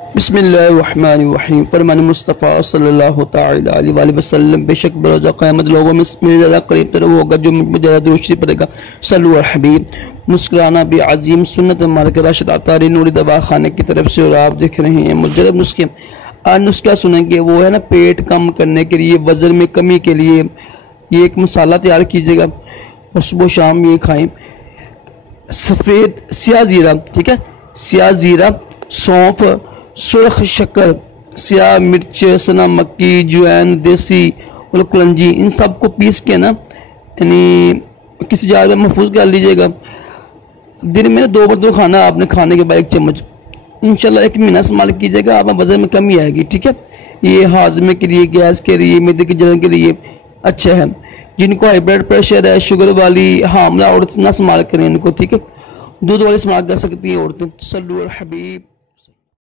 बिस्मिल्लाहिर्रहमानिर्रहीम। फरमान मुस्तफ़ा सल्लल्लाहु तआला अलैहि वसल्लम, बेशक बरोज़ा क़यामत लोगों में मेरे ज़्यादा करीब तरह होगा जो मुझ में ज़्यादा दुरूद पड़ेगा। सल्लु अला हबीब। मुस्कुराना भी अजीम सुन्नत हमारे के राशिद अतारी नूरी दवा खाने की तरफ से। और आप देख रहे हैं मुजरब नुस्खे। आज नुस्खा सुनेंगे, वो है ना पेट कम करने के लिए, वज़न में कमी के लिए। ये एक मसाला तैयार कीजिएगा और सुबह शाम ये खाएं। सफ़ेद स्याह ज़ीरा, ठीक है, स्याह ज़ीरा, सौंफ, सुरख शक्कर, स्याह मिर्च, सना मक्की, जवैन, देसी और कलंजी, इन सब को पीस के ना यानी किसी जार में महफूज कर लीजिएगा। दिन में 2 बार तो खाना आपने, खाने के बाद 1 चम्मच। इंशाल्लाह 1 महीना इस्तेमाल कीजिएगा, आप वज़न में कमी आएगी। ठीक है, ये हाजमे के लिए, गैस के लिए, मैदे की जलन के लिए अच्छा है। जिनको हाई ब्लड प्रेशर है, शुगर वाली, हामला औरत ना इस्तेमाल करें इनको। ठीक है, दूध वाली इस्तेमाल कर सकती हैं औरतें। सल्लु अला हबीब।